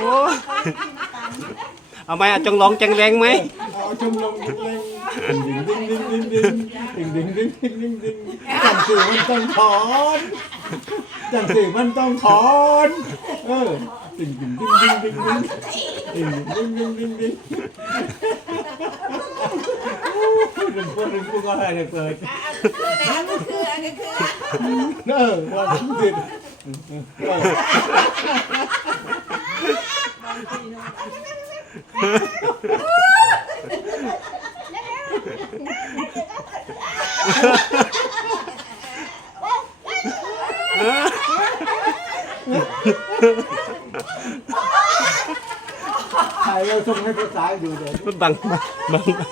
โอ้เอาไหมอะจงลองจังแรงไหมเอาชมลงเล่นดิ่งดิ่งดิ่งดิ่งดิ่งดิ่งดิ่งดิ่งดิ่งดิ่งจังสื่อมันต้องถอนจังสื่อมันต้องถอนเออดิ่งดิ่งดิ่งดิ่งดิ่งดิ่งดิ่งดิ่งดิ่งดิ่งดิ่งเรื่องพวกเรื่องพวกอะไรเนี่ยเปิดอันนี้คืออันนี้คือเออว่าติดเออ ถ่ายเราส่งให้ภาษาอยู่เดี๋ยว มันบังบังบัง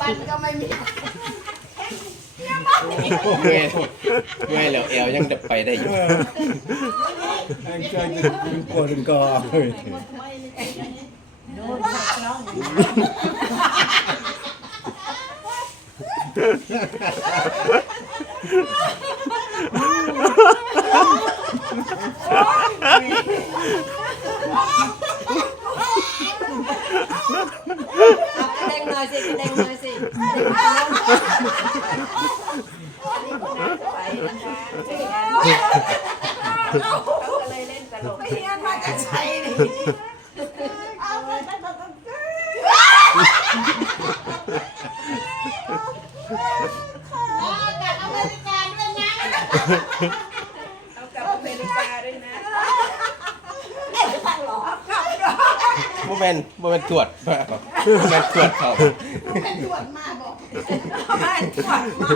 ปันก็ไม่มีเมื่อเมื่แล้วแอลยังจะไปได้อยู่แองเกลัวกอโดนร้อ cái đen nơi xì, cái đen nơi xì. Thank you. เอากลับอเมริกาด้วยนะ บ่แม่นบ่แม่นตรวจบ่แม่นตรวจเขาเป็นตรวจมาบอกเป็นตรวจมา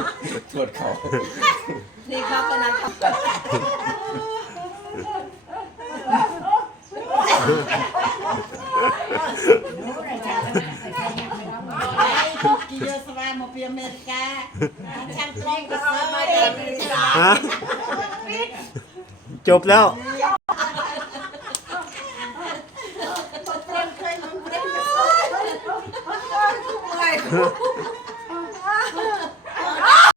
ตรวจเขานี่ครับตอนนั้นาจบแล้ว う。